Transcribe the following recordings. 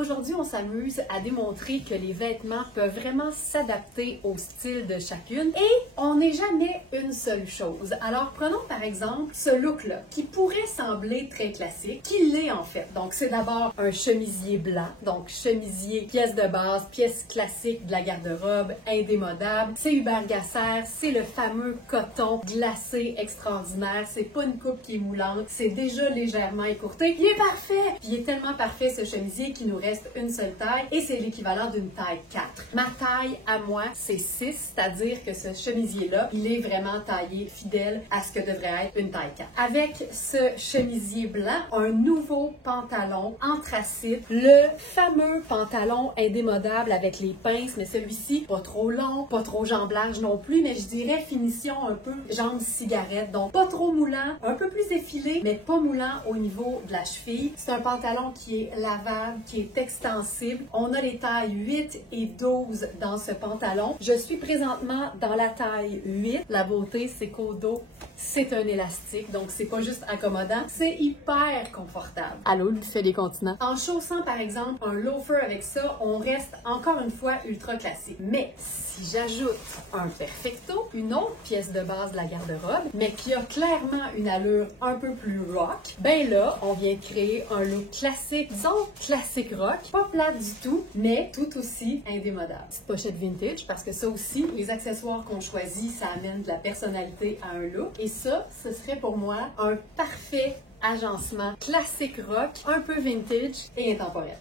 Aujourd'hui, on s'amuse à démontrer que les vêtements peuvent vraiment s'adapter au style de chacune et on n'est jamais une seule chose. Alors, prenons par exemple ce look-là qui pourrait sembler très classique, qui l'est en fait. Donc, c'est d'abord un chemisier blanc, donc chemisier, pièce de base, pièce classique de la garde-robe, indémodable. C'est Hubert Gasser, c'est le fameux coton glacé extraordinaire. C'est pas une coupe qui est moulante, c'est déjà légèrement écourté. Il est parfait! Puis il est tellement parfait ce chemisier qu'il nous reste une seule taille et c'est l'équivalent d'une taille 4. Ma taille à moi, c'est 6, c'est-à-dire que ce chemisier-là, il est vraiment taillé fidèle à ce que devrait être une taille 4. Avec ce chemisier blanc, un nouveau pantalon anthracite, le fameux pantalon indémodable avec les pinces, mais celui-ci, pas trop long, pas trop jambes larges non plus, mais je dirais finition un peu jambes cigarette, donc pas trop moulant, un peu plus effilé, mais pas moulant au niveau de la cheville. C'est un pantalon qui est lavable, qui est extensible. On a les tailles 8 et 12 dans ce pantalon. Je suis présentement dans la taille 8. La beauté, c'est qu'au dos, c'est un élastique, donc c'est pas juste accommodant, c'est hyper confortable. Allô, le buffet des continents. En chaussant par exemple un loafer avec ça, on reste encore une fois ultra classique. Mais si j'ajoute un perfecto, une autre pièce de base de la garde-robe, mais qui a clairement une allure un peu plus rock, ben là, on vient créer un look classique, disons classique rock, pas plate du tout, mais tout aussi indémodable. Petite pochette vintage, parce que ça aussi, les accessoires qu'on choisit, ça amène de la personnalité à un look. Et ça, ce serait pour moi un parfait agencement classique rock, un peu vintage et intemporel.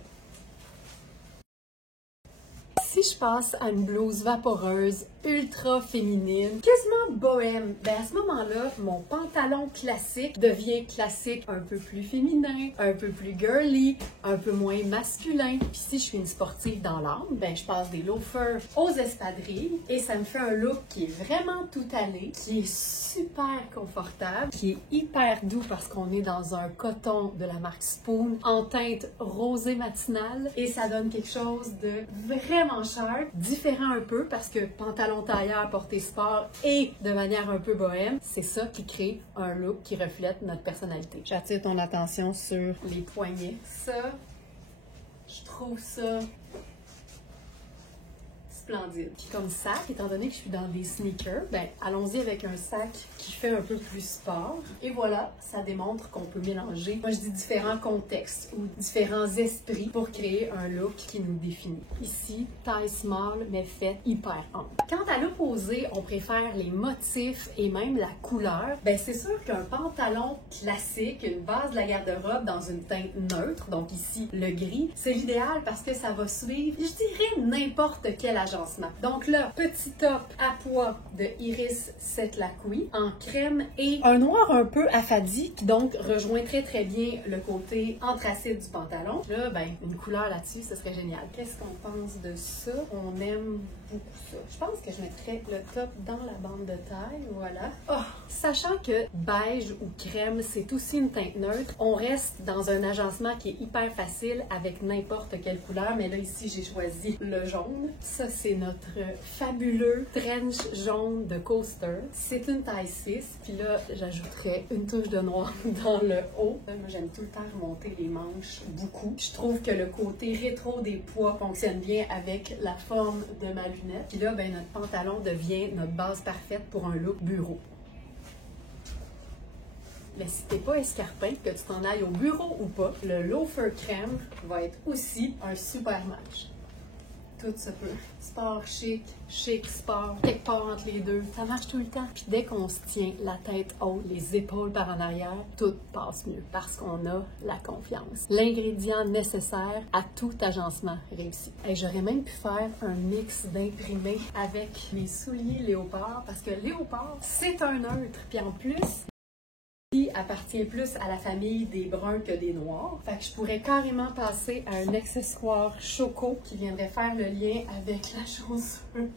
Si je passe à une blouse vaporeuse, ultra féminine, quasiment bohème, ben à ce moment-là, mon pantalon classique devient classique un peu plus féminin, un peu plus girly, un peu moins masculin. Puis si je suis une sportive dans l'âme, ben je passe des loafers aux espadrilles et ça me fait un look qui est vraiment tout allé, qui est super confortable, qui est hyper doux parce qu'on est dans un coton de la marque Spoon en teinte rosée matinale et ça donne quelque chose de vraiment sharp, différent un peu parce que pantalon tailleur porté sport et de manière un peu bohème, c'est ça qui crée un look qui reflète notre personnalité. J'attire ton attention sur les poignets. Ça, je trouve ça splendide. Puis comme sac, étant donné que je suis dans des sneakers, ben allons-y avec un sac qui fait un peu plus sport. Et voilà, ça démontre qu'on peut mélanger, moi je dis différents contextes ou différents esprits pour créer un look qui nous définit. Ici, taille small, mais faite hyper ample. Quant à l'opposé, on préfère les motifs et même la couleur. Ben c'est sûr qu'un pantalon classique, une base de la garde-robe dans une teinte neutre, donc ici le gris, c'est l'idéal parce que ça va suivre, je dirais, n'importe quel agencement. Donc là, petit top à pois de Iris Setlaqui en crème et un noir un peu affadi qui donc rejoint très bien le côté anthracite du pantalon. Là, ben, une couleur là-dessus, ce serait génial. Qu'est-ce qu'on pense de ça? On aime beaucoup ça. Je pense que je mettrais le top dans la bande de taille, voilà. Oh, sachant que beige ou crème, c'est aussi une teinte neutre, on reste dans un agencement qui est hyper facile avec n'importe quelle couleur, mais là, ici, j'ai choisi le jaune. Ça, c'est notre fabuleux trench jaune de Coaster. C'est une taille 6, puis là, j'ajouterais une touche de noir dans le haut. Moi, j'aime tout le temps remonter les manches beaucoup. Je trouve que le côté rétro des pois fonctionne bien avec la forme de ma lunette. Puis là, ben, notre pantalon devient notre base parfaite pour un look bureau. Mais si t'es pas escarpin, que tu t'en ailles au bureau ou pas, le loafer crème va être aussi un super match. Tout se peut. Sport chic, chic sport, quelque part entre les deux. Ça marche tout le temps. Puis dès qu'on se tient la tête haute, les épaules par en arrière, tout passe mieux parce qu'on a la confiance. L'ingrédient nécessaire à tout agencement réussi. Et j'aurais même pu faire un mix d'imprimés avec mes souliers léopard parce que léopard, c'est un neutre. Puis en plus, qui appartient plus à la famille des bruns que des noirs. Fait que je pourrais carrément passer à un accessoire choco qui viendrait faire le lien avec la chaussure.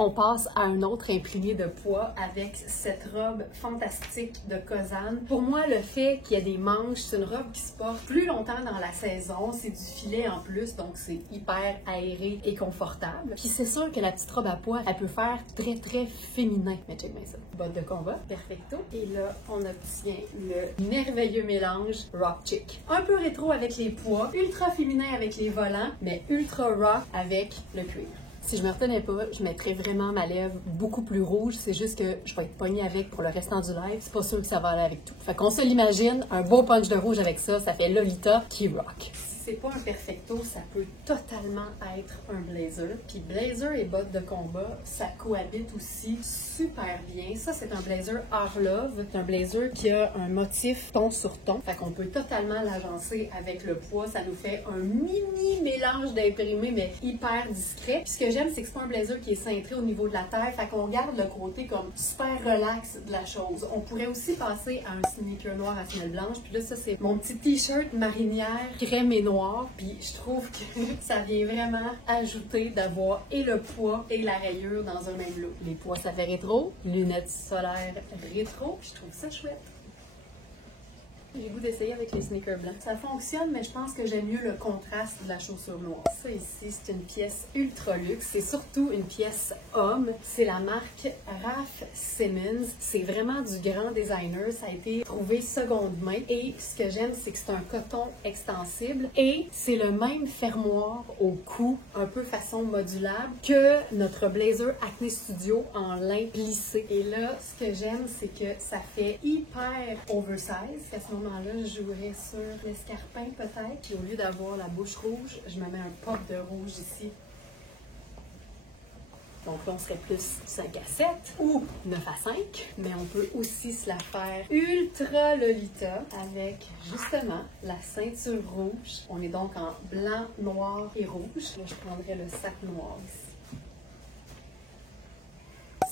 On passe à un autre imprimé de poids avec cette robe fantastique de Kozan. Pour moi, le fait qu'il y ait des manches, c'est une robe qui se porte plus longtemps dans la saison. C'est du filet en plus, donc c'est hyper aéré et confortable. Puis c'est sûr que la petite robe à poids, elle peut faire très très féminin. Mais check bien ça. Bottes de combat, perfecto. Et là, on obtient le merveilleux mélange rock chic. Un peu rétro avec les poids, ultra féminin avec les volants, mais ultra rock avec le cuir. Si je me retenais pas, je mettrais vraiment ma lèvre beaucoup plus rouge. C'est juste que je vais être pognée avec pour le restant du live. C'est pas sûr que ça va aller avec tout. Fait qu'on se l'imagine, un beau punch de rouge avec ça, ça fait Lolita qui rock. Si c'est pas un perfecto, ça peut totalement être un blazer. Puis blazer et bottes de combat, ça cohabite aussi super bien. Ça, c'est un blazer Arlov. C'est un blazer qui a un motif ton sur ton. Fait qu'on peut totalement l'agencer avec le poids. Ça nous fait un mini mélange d'imprimés, mais hyper discret. Puis ce que j'aime, c'est que c'est pas un blazer qui est cintré au niveau de la taille. Fait qu'on garde le côté comme super relax de la chose. On pourrait aussi passer à un sneaker noir à semelle blanche. Puis là, ça, c'est mon petit t-shirt marinière crème et noir. Puis je trouve que ça vient vraiment ajouter d'avoir et le poids et la rayure dans un même look. Les poids, ça fait rétro. Lunettes solaires rétro. Je trouve ça chouette. J'ai le goût d'essayer avec les sneakers blancs. Ça fonctionne, mais je pense que j'aime mieux le contraste de la chaussure noire. Ça ici, c'est une pièce ultra luxe. C'est surtout une pièce homme. C'est la marque Raf Simons. C'est vraiment du grand designer. Ça a été trouvé seconde main. Et ce que j'aime, c'est que c'est un coton extensible. Et c'est le même fermoir au cou, un peu façon modulable, que notre blazer Acne Studio en lin plissé. Et là, ce que j'aime, c'est que ça fait hyper oversize. À ce moment-là, je jouerais sur l'escarpin peut-être. Puis au lieu d'avoir la bouche rouge, je me mets un pop de rouge ici. Donc là, on serait plus 5 à 7 ou 9 à 5. Mais on peut aussi se la faire ultra Lolita avec justement la ceinture rouge. On est donc en blanc, noir et rouge. Là, je prendrais le sac noir ici.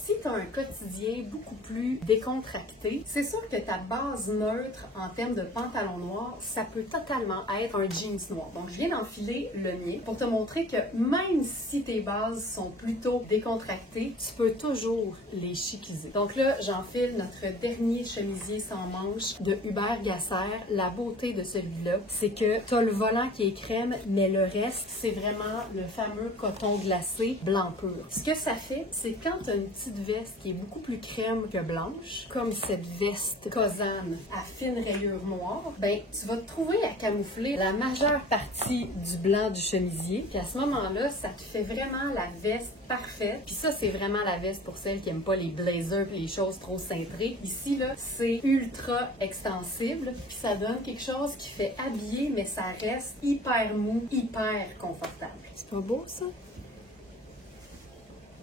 Si tu as un quotidien beaucoup plus décontracté, c'est sûr que ta base neutre en termes de pantalon noir, ça peut totalement être un jeans noir. Donc, je viens d'enfiler le mien pour te montrer que même si tes bases sont plutôt décontractées, tu peux toujours les chiquiser. Donc là, j'enfile notre dernier chemisier sans manches de Hubert Gasser. La beauté de celui-là, c'est que tu as le volant qui est crème, mais le reste, c'est vraiment le fameux coton glacé blanc pur. Ce que ça fait, c'est quand tu as une petite veste qui est beaucoup plus crème que blanche, comme cette veste Kozan à fine rayure noire, ben tu vas te trouver à camoufler la majeure partie du blanc du chemisier. Puis à ce moment-là, ça te fait vraiment la veste parfaite. Puis ça, c'est vraiment la veste pour celles qui n'aiment pas les blazers et les choses trop cintrées. Ici, là, c'est ultra extensible. Puis ça donne quelque chose qui fait habiller, mais ça reste hyper mou, hyper confortable. C'est pas beau, ça?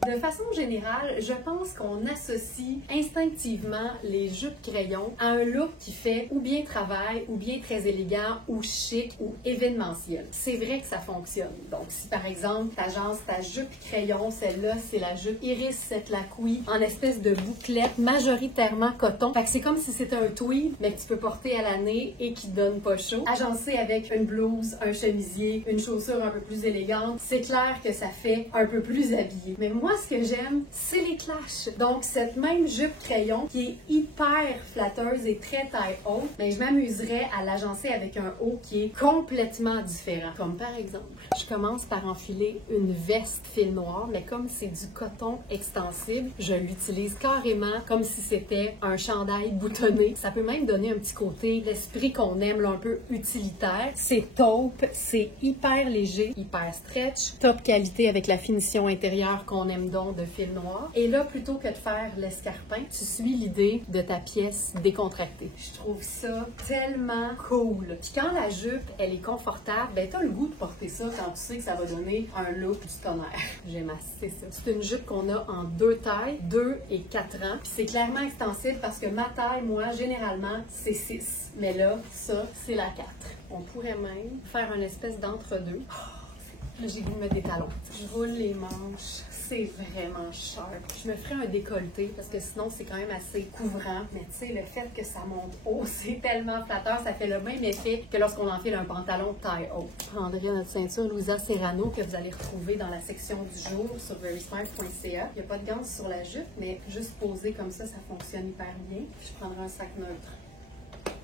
De façon générale, je pense qu'on associe instinctivement les jupes crayons à un look qui fait ou bien travail, ou bien très élégant, ou chic, ou événementiel. C'est vrai que ça fonctionne. Donc, si par exemple, t'agences ta jupe crayon, celle-là, c'est la jupe Iris Set Lacouille en espèce de bouclette, majoritairement coton. Fait que c'est comme si c'était un tweed, mais que tu peux porter à l'année et qui donne pas chaud. Agencé avec une blouse, un chemisier, une chaussure un peu plus élégante, c'est clair que ça fait un peu plus habillé. Mais moi, ce que j'aime, c'est les clashs. Donc, cette même jupe crayon qui est hyper flatteuse et très taille haute, ben, je m'amuserais à l'agencer avec un haut qui est complètement différent. Comme par exemple, je commence par enfiler une veste fil noire, mais comme c'est du coton extensible, je l'utilise carrément comme si c'était un chandail boutonné. Ça peut même donner un petit côté, l'esprit qu'on aime, là, un peu utilitaire. C'est taupe, c'est hyper léger, hyper stretch, top qualité avec la finition intérieure qu'on aime donc de fil noir. Et là, plutôt que de faire l'escarpin, tu suis l'idée de ta pièce décontractée. Je trouve ça tellement cool. Puis quand la jupe, elle est confortable, ben t'as le goût de porter ça quand tu sais que ça va donner un look du tonnerre. J'aime assez ça. C'est une jupe qu'on a en 2 tailles, 2 et 4 ans. Puis c'est clairement extensible parce que ma taille, moi, généralement, c'est 6. Mais là, ça, c'est la 4. On pourrait même faire une espèce d'entre-deux. Oh, c'est Là, j'ai goût de mettre des talons. Je roule les manches. C'est vraiment sharp. Je me ferai un décolleté parce que sinon, c'est quand même assez couvrant. Mais tu sais, le fait que ça monte haut, c'est tellement flatteur. Ça fait le même effet que lorsqu'on enfile un pantalon taille haute. Je prendrai notre ceinture Louisa Serrano que vous allez retrouver dans la section du jour sur verysmart.ca. Il n'y a pas de gants sur la jupe, mais juste posé comme ça fonctionne hyper bien. Puis je prendrai un sac neutre.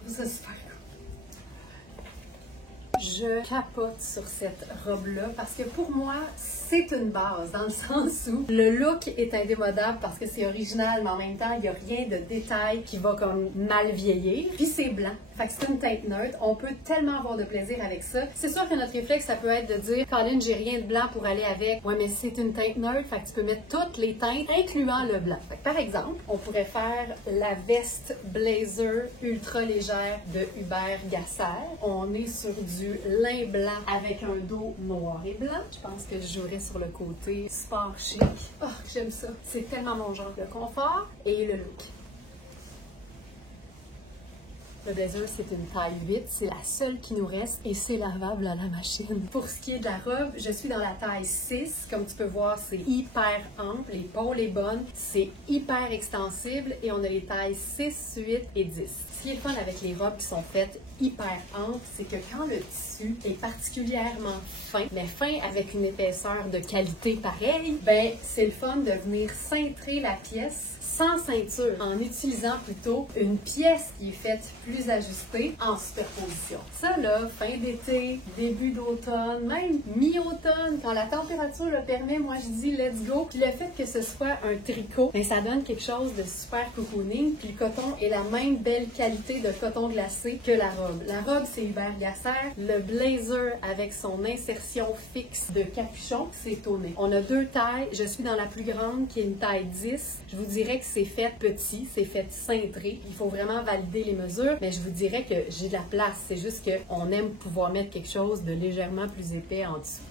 Ça, c'est super cool. Je capote sur cette robe-là parce que pour moi, c'est une base dans le sens où le look est indémodable parce que c'est original, mais en même temps, il n'y a rien de détail qui va comme mal vieillir. Puis c'est blanc. Fait que c'est une teinte neutre. On peut tellement avoir de plaisir avec ça. C'est sûr que notre réflexe, ça peut être de dire « Colin, j'ai rien de blanc pour aller avec. » Ouais, mais c'est une teinte neutre. Fait que tu peux mettre toutes les teintes, incluant le blanc. Fait que, par exemple, on pourrait faire la veste blazer ultra légère de Hubert Gasser. On est sur du lin blanc avec un dos noir et blanc. Je pense que je jouerais sur le côté sport chic. Oh, j'aime ça. C'est tellement mon genre. Le confort et le look. Le blazer, c'est une taille 8, c'est la seule qui nous reste et c'est lavable à la machine. Pour ce qui est de la robe, je suis dans la taille 6. Comme tu peux voir, c'est hyper ample, l'épaule est bonne, c'est hyper extensible et on a les tailles 6, 8 et 10. Ce qui est fun avec les robes qui sont faites hyper amples, c'est que quand le tissu est particulièrement fin, mais fin avec une épaisseur de qualité pareille, ben c'est le fun de venir cintrer la pièce sans ceinture, en utilisant plutôt une pièce qui est faite plus ajustée en superposition. Ça là, fin d'été, début d'automne, même mi-automne, quand la température le permet, moi je dis let's go. Puis le fait que ce soit un tricot, ben ça donne quelque chose de super cocooning. Puis le coton est la même belle qualité de coton glacé que la robe. La robe, c'est Hubert Gasser. Le blazer avec son insertion fixe de capuchon, c'est Tonnet. On a deux tailles. Je suis dans la plus grande qui est une taille 10. Je vous dirais que c'est fait petit, c'est fait cintré. Il faut vraiment valider les mesures, mais je vous dirais que j'ai de la place. C'est juste qu'on aime pouvoir mettre quelque chose de légèrement plus épais en dessous.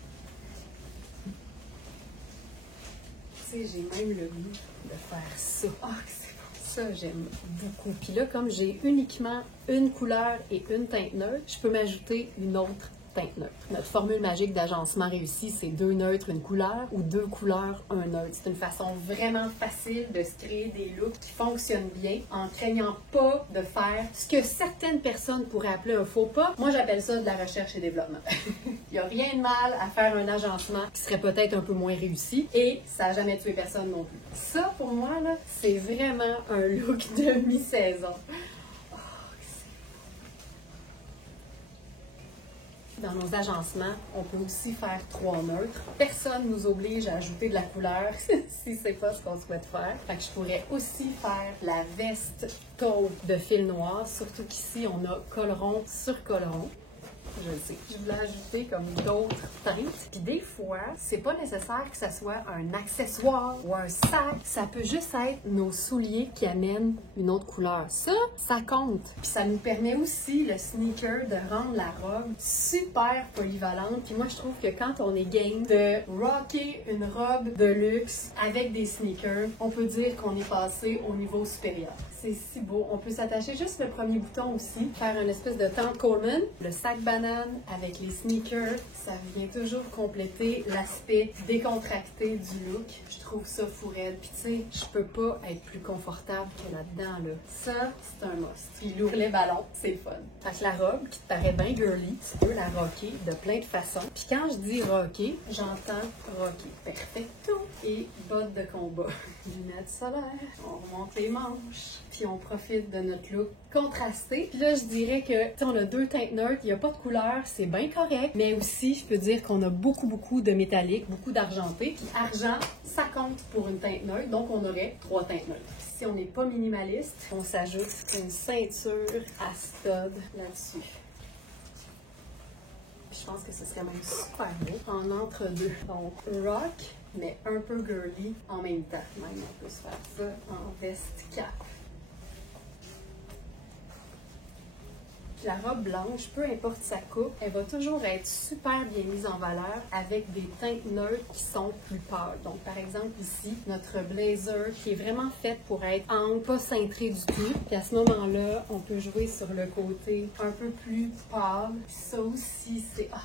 Tu sais, j'ai même le goût de faire ça. Ah, c'est bon. Ça, j'aime beaucoup. Puis là, comme j'ai uniquement une couleur et une teinte neutre, je peux m'ajouter une autre teinte neutre. Notre formule magique d'agencement réussi, c'est 2 neutres, une couleur ou 2 couleurs, un neutre. C'est une façon vraiment facile de se créer des looks qui fonctionnent bien en craignant pas de faire ce que certaines personnes pourraient appeler un faux pas. Moi, j'appelle ça de la recherche et développement. Il n'y a rien de mal à faire un agencement qui serait peut-être un peu moins réussi et ça n'a jamais tué personne non plus. Ça, pour moi, là, c'est vraiment un look de mi-saison. Dans nos agencements, on peut aussi faire 3 neutres. Personne ne nous oblige à ajouter de la couleur si c'est pas ce qu'on souhaite faire. Fait que je pourrais aussi faire la veste taupe de fil noir, surtout qu'ici, on a colleron sur colleron. Je le sais. Je voulais ajouter comme d'autres teintes. Puis des fois, c'est pas nécessaire que ça soit un accessoire ou un sac. Ça peut juste être nos souliers qui amènent une autre couleur. Ça compte. Puis ça nous permet aussi, le sneaker, de rendre la robe super polyvalente. Puis moi, je trouve que quand on est game de rocker une robe de luxe avec des sneakers, on peut dire qu'on est passé au niveau supérieur. C'est si beau. On peut s'attacher juste le premier bouton aussi, faire une espèce de tente Coleman. Le sac banane avec les sneakers, ça vient toujours compléter l'aspect décontracté du look. Je trouve ça fou raide. Puis tu sais, je peux pas être plus confortable que là-dedans, là. Ça, c'est un must. Puis l'ourlet ballon, c'est le fun. Fait que la robe, qui te paraît bien girly, tu peux la rocker de plein de façons. Puis quand je dis rocker, j'entends rocker. Perfecto. Et bottes de combat. Lunettes solaires. On remonte les manches. Puis on profite de notre look contrasté. Puis là, je dirais que, on a 2 teintes neutres, il n'y a pas de couleur, c'est bien correct. Mais aussi, je peux dire qu'on a beaucoup de métallique, beaucoup d'argenté. Puis argent, ça compte pour une teinte neutre, donc on aurait 3 teintes neutres. Si on n'est pas minimaliste, on s'ajoute une ceinture à stud là-dessus. Puis je pense que ce serait même super beau en entre-deux. Donc, rock, mais un peu girly en même temps. Même on peut se faire ça en veste cap. La robe blanche, peu importe sa coupe, elle va toujours être super bien mise en valeur avec des teintes neutres qui sont plus pâles. Donc, par exemple, ici, notre blazer qui est vraiment fait pour être ample, pas cintré du tout. Puis à ce moment-là, on peut jouer sur le côté un peu plus pâle. Ça aussi, c'est... Ah,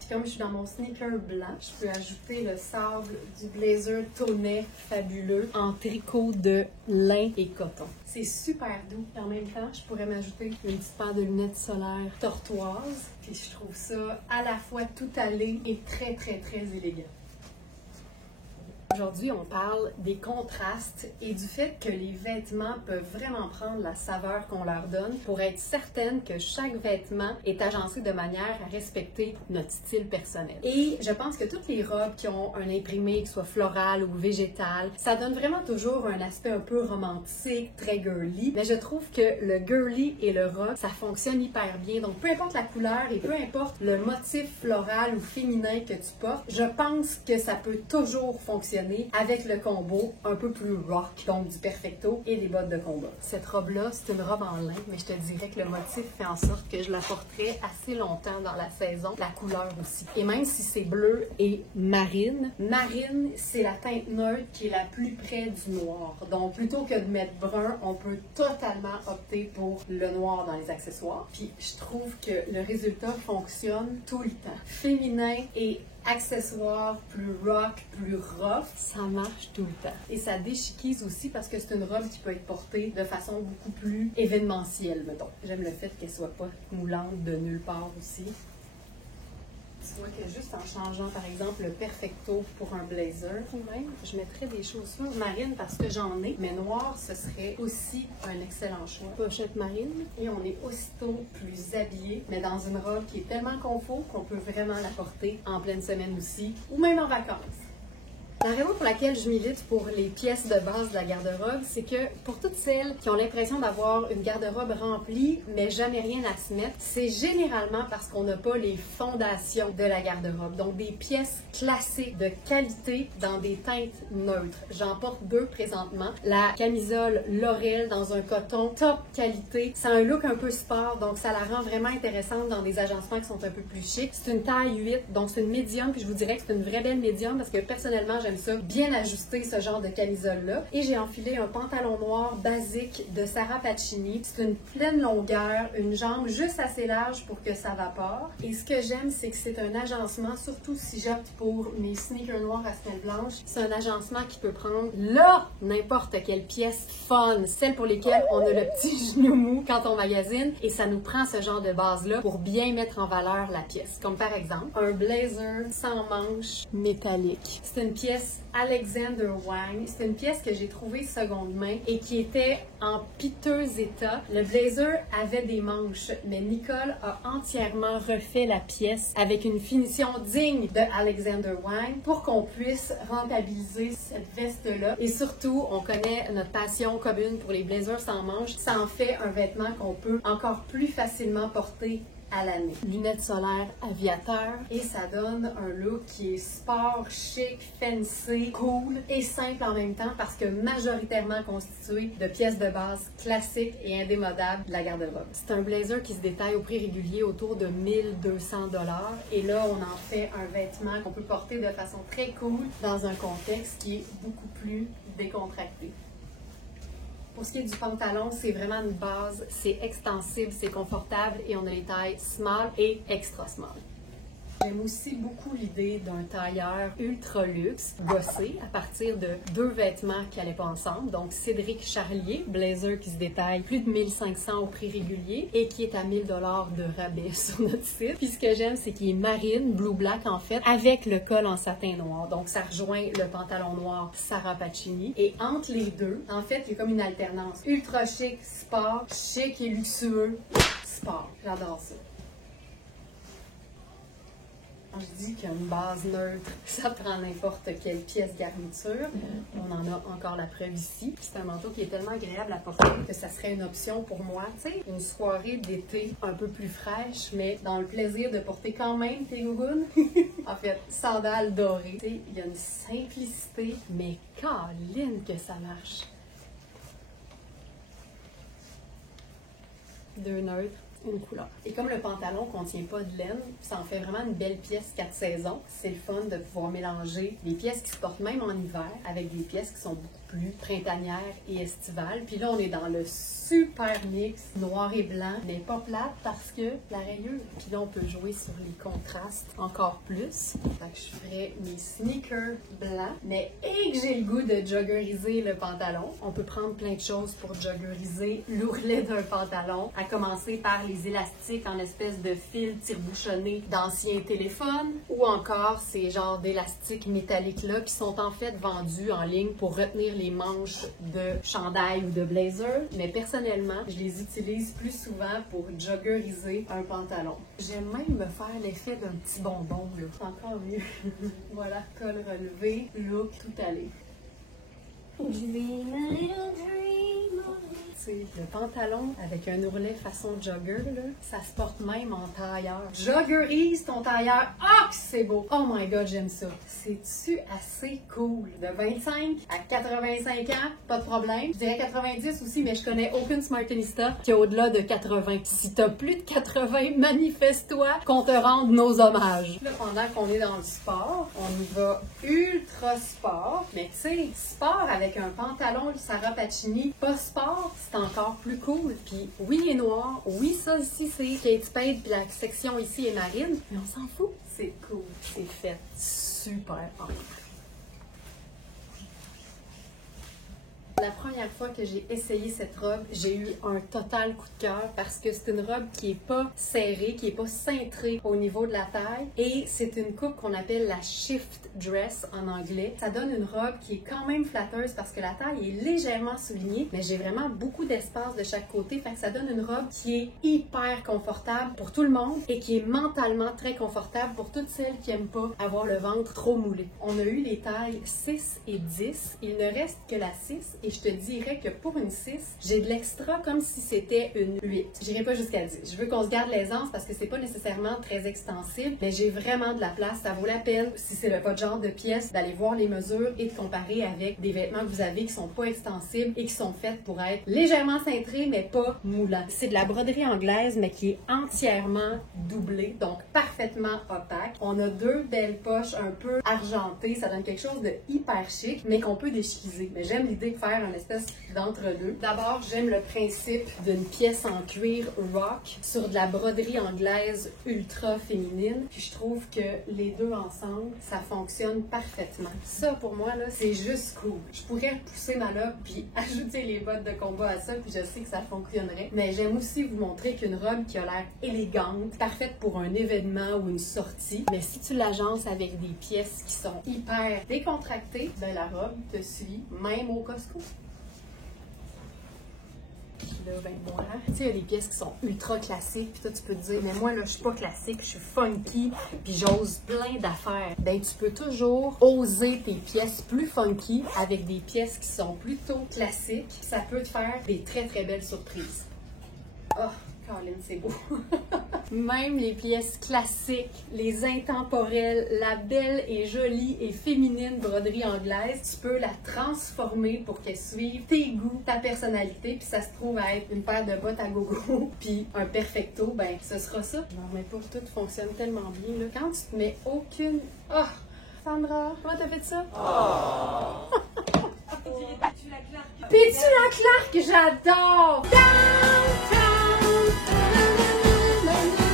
c'est Puis comme je suis dans mon sneaker blanc, je peux ajouter le sable du blazer Tonnet fabuleux en tricot de lin et coton. C'est super doux. Et en même temps, je pourrais m'ajouter une petite paire de lunettes solaires tortoises. Puis je trouve ça à la fois tout allé et très, très, très élégant. Aujourd'hui, on parle des contrastes et du fait que les vêtements peuvent vraiment prendre la saveur qu'on leur donne pour être certaine que chaque vêtement est agencé de manière à respecter notre style personnel. Et je pense que toutes les robes qui ont un imprimé, que ce soit floral ou végétal, ça donne vraiment toujours un aspect un peu romantique, très girly. Mais je trouve que le girly et le rock, ça fonctionne hyper bien. Donc, peu importe la couleur et peu importe le motif floral ou féminin que tu portes, je pense que ça peut toujours fonctionner avec le combo un peu plus rock, donc du perfecto et des bottes de combat. Cette robe-là, c'est une robe en lin, mais je te dirais que le motif fait en sorte que je la porterai assez longtemps dans la saison, la couleur aussi. Et même si c'est bleu et marine, c'est la teinte neutre qui est la plus près du noir. Donc, plutôt que de mettre brun, on peut totalement opter pour le noir dans les accessoires. Puis, je trouve que le résultat fonctionne tout le temps. Féminin et accessoires plus rock, plus rough, ça marche tout le temps. Et ça déchiquise aussi parce que c'est une robe qui peut être portée de façon beaucoup plus événementielle, mettons. J'aime le fait qu'elle soit pas moulante de nulle part aussi. Tu vois que juste en changeant, par exemple, le perfecto pour un blazer, ou même, je mettrais des chaussures marines parce que j'en ai, mais noir, ce serait aussi un excellent choix. Pochette marine, et on est aussitôt plus habillé, mais dans une robe qui est tellement confort qu'on peut vraiment la porter en pleine semaine aussi, ou même en vacances. La raison pour laquelle je milite pour les pièces de base de la garde-robe, c'est que pour toutes celles qui ont l'impression d'avoir une garde-robe remplie, mais jamais rien à se mettre, c'est généralement parce qu'on n'a pas les fondations de la garde-robe. Donc des pièces classiques de qualité dans des teintes neutres. J'en porte deux présentement. La camisole Laurel dans un coton top qualité. C'est un look un peu sport, donc ça la rend vraiment intéressante dans des agencements qui sont un peu plus chics. C'est une taille 8, donc c'est une médium, puis je vous dirais que c'est une vraie belle médium parce que personnellement, j'aime ça bien ajuster ce genre de camisole-là. Et j'ai enfilé un pantalon noir basique de Sarah Pacini. C'est une pleine longueur, une jambe juste assez large pour que ça vapore. Et ce que j'aime, c'est que c'est un agencement, surtout si j'opte pour mes sneakers noirs à semelle blanche, c'est un agencement qui peut prendre là n'importe quelle pièce fun, celle pour lesquelles on a le petit genou mou quand on magasine, et ça nous prend ce genre de base-là pour bien mettre en valeur la pièce. Comme par exemple, un blazer sans manches métallique. C'est une pièce Alexander Wang. C'est une pièce que j'ai trouvée seconde main et qui était en piteux état. Le blazer avait des manches, mais Nicole a entièrement refait la pièce avec une finition digne de Alexander Wang pour qu'on puisse rentabiliser cette veste-là. Et surtout, on connaît notre passion commune pour les blazers sans manches. Ça en fait un vêtement qu'on peut encore plus facilement porter à l'année. Lunettes solaires aviateur, et ça donne un look qui est sport, chic, fancy, cool et simple en même temps parce que majoritairement constitué de pièces de base classiques et indémodables de la garde-robe. C'est un blazer qui se détaille au prix régulier autour de 1200 $, et là on en fait un vêtement qu'on peut porter de façon très cool dans un contexte qui est beaucoup plus décontracté. Pour ce qui est du pantalon, c'est vraiment une base, c'est extensible, c'est confortable et on a les tailles small et extra small. J'aime aussi beaucoup l'idée d'un tailleur ultra luxe, gossé, à partir de deux vêtements qui n'allaient pas ensemble. Donc, Cédric Charlier, blazer qui se détaille plus de 1500 au prix régulier et qui est à 1000 $ de rabais sur notre site. Puis ce que j'aime, c'est qu'il est marine, blue-black en fait, avec le col en satin noir. Donc, ça rejoint le pantalon noir Sarah Pacini. Et entre les deux, en fait, il y a comme une alternance. Ultra chic, sport, chic et luxueux, sport. J'adore ça. Je dis qu'il y a une base neutre, ça prend n'importe quelle pièce garniture. On en a encore la preuve ici. C'est un manteau qui est tellement agréable à porter que ça serait une option pour moi. Tu sais, une soirée d'été un peu plus fraîche, mais dans le plaisir de porter quand même tes gougounes. En fait, sandales dorées. Tu sais, il y a une simplicité, mais câline que ça marche. Deux neutres. Une couleur. Et comme le pantalon ne contient pas de laine, ça en fait vraiment une belle pièce 4 saisons. C'est le fun de pouvoir mélanger des pièces qui se portent même en hiver avec des pièces qui sont beaucoup plus printanière et estivale. Puis là, on est dans le super mix noir et blanc, mais pas plate parce que la rayure. Puis là, on peut jouer sur les contrastes encore plus. Fait que je ferais mes sneakers blancs, mais et que j'ai le goût de joggeriser le pantalon. On peut prendre plein de choses pour joggeriser l'ourlet d'un pantalon, à commencer par les élastiques en espèce de fil tire-bouchonné d'anciens téléphones, ou encore ces genres d'élastiques métalliques-là qui sont en fait vendus en ligne pour retenir les manches de chandail ou de blazer. Mais personnellement, je les utilise plus souvent pour joggeriser un pantalon. J'aime même me faire l'effet d'un petit bonbon, là. C'est encore mieux. Voilà, col relevé, look, tout allé. Dream a little dream of Le pantalon avec un ourlet façon jogger, là, ça se porte même en tailleur. Joggerise ton tailleur. Ah, que c'est beau! Oh my god, j'aime ça. C'est-tu assez cool? De 25 à 85 ans, pas de problème. Je dirais 90 aussi, mais je connais aucune Smartinista qui a au-delà de 80. Si t'as plus de 80, manifeste-toi qu'on te rende nos hommages. Là, pendant qu'on est dans le sport, on y va ultra sport. Mais tu sais, sport avec un pantalon Sarah Pacini, pas sport, c'est encore plus cool. Puis oui, il est noir. Oui, ça ici, c'est Kate Spade, puis la section ici est marine. Mais on s'en fout. C'est cool. C'est fait super bien. La première fois que j'ai essayé cette robe, j'ai eu un total coup de cœur parce que c'est une robe qui est pas serrée, qui est pas cintrée au niveau de la taille et c'est une coupe qu'on appelle la shift dress en anglais. Ça donne une robe qui est quand même flatteuse parce que la taille est légèrement soulignée, mais j'ai vraiment beaucoup d'espace de chaque côté, fait que ça donne une robe qui est hyper confortable pour tout le monde et qui est mentalement très confortable pour toutes celles qui aiment pas avoir le ventre trop moulé. On a eu les tailles 6 et 10, il ne reste que la 6 et je te dirais que pour une 6, j'ai de l'extra comme si c'était une 8. J'irai pas jusqu'à 10. Je veux qu'on se garde l'aisance parce que c'est pas nécessairement très extensible, mais j'ai vraiment de la place. Ça vaut la peine, si c'est votre genre de pièce, d'aller voir les mesures et de comparer avec des vêtements que vous avez qui sont pas extensibles et qui sont faits pour être légèrement cintrés, mais pas moulants. C'est de la broderie anglaise, mais qui est entièrement doublée, donc parfaitement opaque. On a deux belles poches un peu argentées. Ça donne quelque chose de hyper chic, mais qu'on peut déchiser. Mais j'aime l'idée de faire un espèce d'entre-deux. D'abord, j'aime le principe d'une pièce en cuir rock sur de la broderie anglaise ultra féminine. Puis je trouve que les deux ensemble, ça fonctionne parfaitement. Ça, pour moi, là, c'est juste cool. Je pourrais pousser ma lobe puis ajouter les bottes de combat à ça, puis je sais que ça fonctionnerait. Mais j'aime aussi vous montrer qu'une robe qui a l'air élégante, parfaite pour un événement ou une sortie, mais si tu l'agences avec des pièces qui sont hyper décontractées, ben la robe te suit, même au Costco. Là, ben voilà. Tu sais, il y a des pièces qui sont ultra classiques, puis toi, tu peux te dire, mais moi, là, je suis pas classique, je suis funky, puis j'ose plein d'affaires. Ben, tu peux toujours oser tes pièces plus funky avec des pièces qui sont plutôt classiques. Ça peut te faire des très, très belles surprises. Oh, Colin, c'est beau. Même les pièces classiques, les intemporelles, la belle et jolie et féminine broderie anglaise, tu peux la transformer pour qu'elle suive tes goûts, ta personnalité, puis ça se trouve à être une paire de bottes à gogo, puis un perfecto, ben ce sera ça. Je m'en remets pas, tout fonctionne tellement bien, là. Quand tu te mets aucune... Oh! Sandra, comment t'as fait ça? Oh! Pétula Clark, j'adore!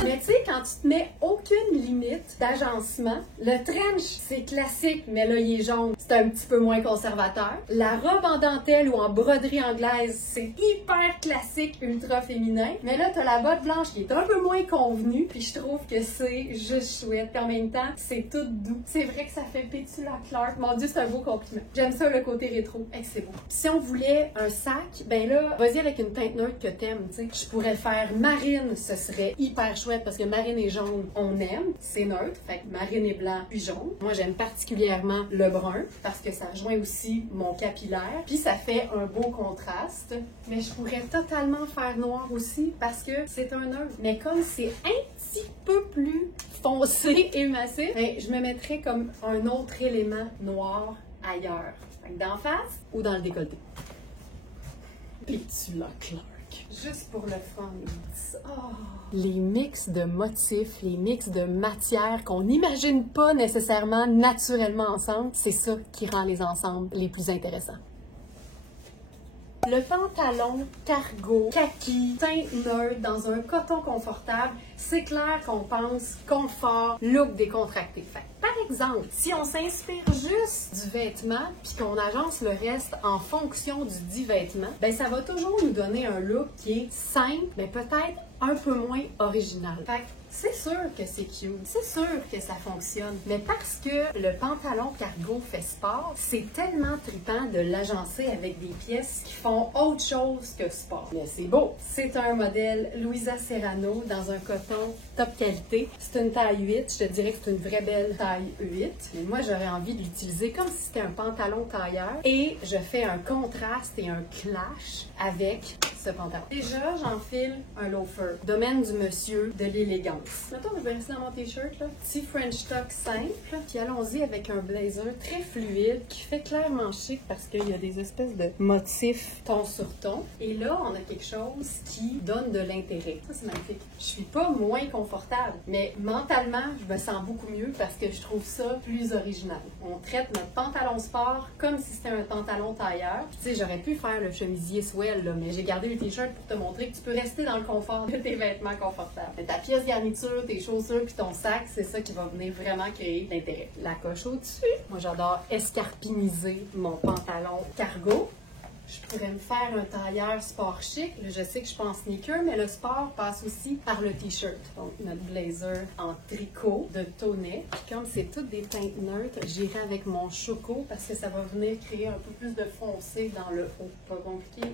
Mais tu sais, quand tu te mets aucune limite d'agencement, le trench, c'est classique, mais là, il est jaune. C'est un petit peu moins conservateur. La robe en dentelle ou en broderie anglaise, c'est hyper classique, ultra féminin. Mais là, t'as la botte blanche qui est un peu moins convenue, puis je trouve que c'est juste chouette. Puis en même temps, c'est tout doux. C'est vrai que ça fait Pétula Clark. Mon Dieu, c'est un beau compliment. J'aime ça, le côté rétro. C'est beau. Si on voulait un sac, ben là, vas-y avec une teinte neutre que t'aimes, tu sais. Je pourrais faire marine, ce serait hyper chouette parce que marine et jaune, on aime. C'est neutre. Fait que marine et blanc, puis jaune. Moi, j'aime particulièrement le brun parce que ça rejoint aussi mon capillaire. Puis ça fait un beau contraste. Mais je pourrais totalement faire noir aussi parce que c'est un neutre. Mais comme c'est un petit peu plus foncé et massif, ben, je me mettrais comme un autre élément noir ailleurs. D'en face ou dans le décolleté. Pétula Clark. Juste pour le fun. Oh. Les mix de motifs, les mix de matières qu'on n'imagine pas nécessairement naturellement ensemble, c'est ça qui rend les ensembles les plus intéressants. Le pantalon cargo, kaki, teinte neutre, dans un coton confortable, c'est clair qu'on pense confort, look décontracté. Fait, par exemple, si on s'inspire juste du vêtement puis qu'on agence le reste en fonction du dit vêtement, ben ça va toujours nous donner un look qui est simple, mais peut-être un peu moins original. Fait c'est sûr que c'est cute, c'est sûr que ça fonctionne, mais parce que le pantalon cargo fait sport, c'est tellement trippant de l'agencer avec des pièces qui font autre chose que sport. Mais c'est beau! C'est un modèle Louisa Serrano dans un coton top qualité. C'est une taille 8, je te dirais que c'est une vraie belle taille 8, mais moi j'aurais envie de l'utiliser comme si c'était un pantalon tailleur et je fais un contraste et un clash avec ce pantalon. Déjà, j'enfile un loafer, domaine du monsieur, de l'élégance. Mettons, je vais rester dans mon t-shirt, là. Petit French tuck simple, puis allons-y avec un blazer très fluide qui fait clairement chic parce qu'il y a des espèces de motifs ton sur ton. Et là, on a quelque chose qui donne de l'intérêt. Ça, c'est magnifique. Je suis pas moins confortable, mais mentalement, je me sens beaucoup mieux parce que je trouve ça plus original. On traite notre pantalon sport comme si c'était un pantalon tailleur. Tu sais, j'aurais pu faire le chemisier swell, là, mais j'ai gardé le t-shirt pour te montrer que tu peux rester dans le confort de tes vêtements confortables. Mais ta pièce garniture, tes chaussures puis ton sac, c'est ça qui va venir vraiment créer l'intérêt. La coche au-dessus. Moi, j'adore escarpiniser mon pantalon cargo. Je pourrais me faire un tailleur sport chic. Là, je sais que je suis pas en sneaker, mais le sport passe aussi par le t-shirt. Donc, notre blazer en tricot de tonnet. Puis comme c'est toutes des teintes neutres, j'irai avec mon choco parce que ça va venir créer un peu plus de foncé dans le haut. Pas compliqué.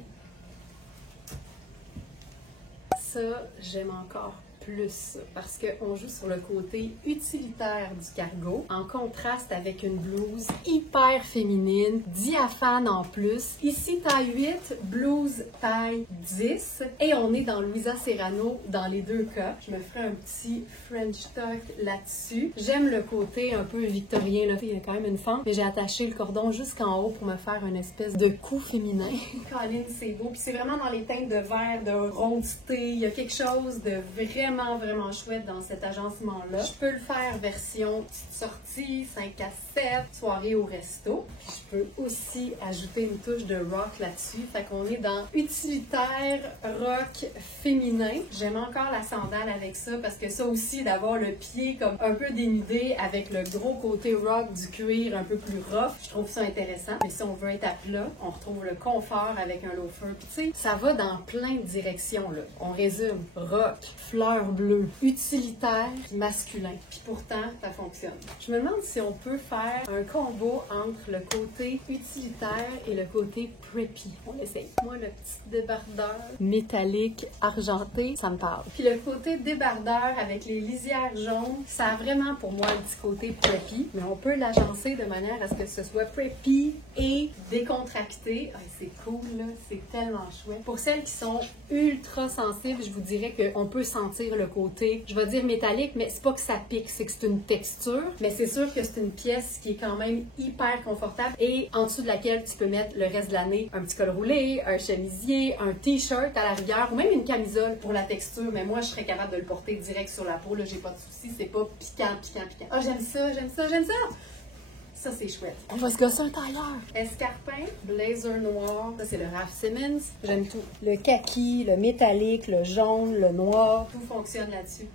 Ça, j'aime encore plus parce qu'on joue sur le côté utilitaire du cargo en contraste avec une blouse hyper féminine, diaphane en plus. Ici, taille 8, blouse taille 10 et on est dans Louisa Serrano dans les deux cas. Je me ferai un petit French tuck là-dessus. J'aime le côté un peu victorien, là. Il y a quand même une fente, mais j'ai attaché le cordon jusqu'en haut pour me faire une espèce de cou féminin. Colin, c'est beau. Puis c'est vraiment dans les teintes de vert, de rondité. Il y a quelque chose de vraiment chouette dans cet agencement-là. Je peux le faire version petite sortie, 5 à 7, soirée au resto. Puis je peux aussi ajouter une touche de rock là-dessus. Fait qu'on est dans utilitaire, rock féminin. J'aime encore la sandale avec ça parce que ça aussi, d'avoir le pied comme un peu dénudé avec le gros côté rock du cuir un peu plus rough, je trouve ça intéressant. Mais si on veut être à plat, on retrouve le confort avec un loafer. Puis tu sais, ça va dans plein de directions, là. On résume rock, fleur bleue, utilitaire, masculin. Puis pourtant, ça fonctionne. Je me demande si on peut faire un combo entre le côté utilitaire et le côté preppy. On essaye. Moi, le petit débardeur métallique argenté, ça me parle. Puis le côté débardeur avec les lisières jaunes, ça a vraiment pour moi un petit côté preppy, mais on peut l'agencer de manière à ce que ce soit preppy et décontracté. Ah, c'est cool, là. C'est tellement chouette. Pour celles qui sont ultra sensibles, je vous dirais qu'on peut sentir le côté, je vais dire métallique, mais c'est pas que ça pique, c'est que c'est une texture. Mais c'est sûr que c'est une pièce qui est quand même hyper confortable et en dessous de laquelle tu peux mettre le reste de l'année un petit col roulé, un chemisier, un t-shirt à la rigueur ou même une camisole pour la texture. Mais moi, je serais capable de le porter direct sur la peau. Là, j'ai pas de souci. C'est pas piquant. Ah, j'aime ça. Ça, c'est chouette. On va se gosser un tailleur. Escarpin, blazer noir. Ça, c'est le Raf Simons. J'aime tout. Le kaki, le métallique, le jaune, le noir. Tout fonctionne là-dessus.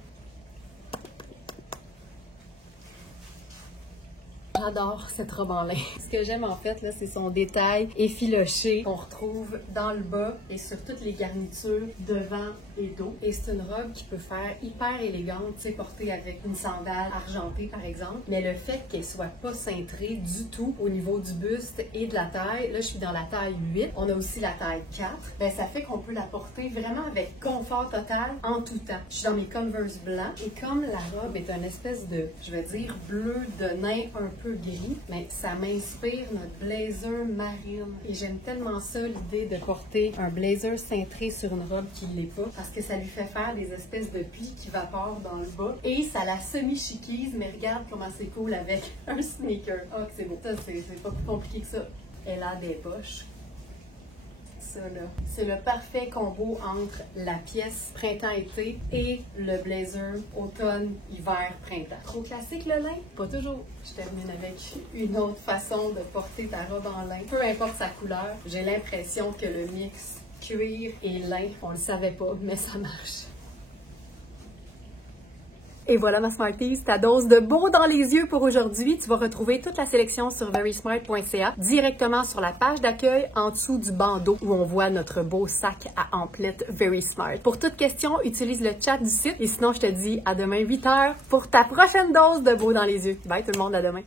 J'adore cette robe en lin. Ce que j'aime en fait, là, c'est son détail effiloché qu'on retrouve dans le bas et sur toutes les garnitures devant et dos. Et c'est une robe qui peut faire hyper élégante, tu sais, portée avec une sandale argentée par exemple. Mais le fait qu'elle soit pas cintrée du tout au niveau du buste et de la taille, là je suis dans la taille 8, on a aussi la taille 4, ben ça fait qu'on peut la porter vraiment avec confort total en tout temps. Je suis dans mes Converse blancs et comme la robe est une espèce de, je vais dire, bleu de nain un peu gris, mais ça m'inspire notre blazer marine. Et j'aime tellement ça, l'idée de porter un blazer cintré sur une robe qui l'est pas, parce que ça lui fait faire des espèces de plis qui vaporent dans le bas. Et ça la semi-chiquise, mais regarde comment c'est cool avec un sneaker. Oh, que c'est beau. Ça, c'est pas plus compliqué que ça. Elle a des poches. ça, là. C'est le parfait combo entre la pièce printemps-été et le blazer automne-hiver-printemps. Trop classique le lin? Pas toujours. Je termine avec une autre façon de porter ta robe en lin. Peu importe sa couleur, j'ai l'impression que le mix cuir et lin, on le savait pas, mais ça marche. Et voilà ma Smarties, ta dose de beau dans les yeux pour aujourd'hui. Tu vas retrouver toute la sélection sur verysmart.ca, directement sur la page d'accueil en dessous du bandeau où on voit notre beau sac à emplettes Very Smart. Pour toute question, utilise le chat du site et sinon je te dis à demain 8h pour ta prochaine dose de beau dans les yeux. Bye tout le monde, à demain.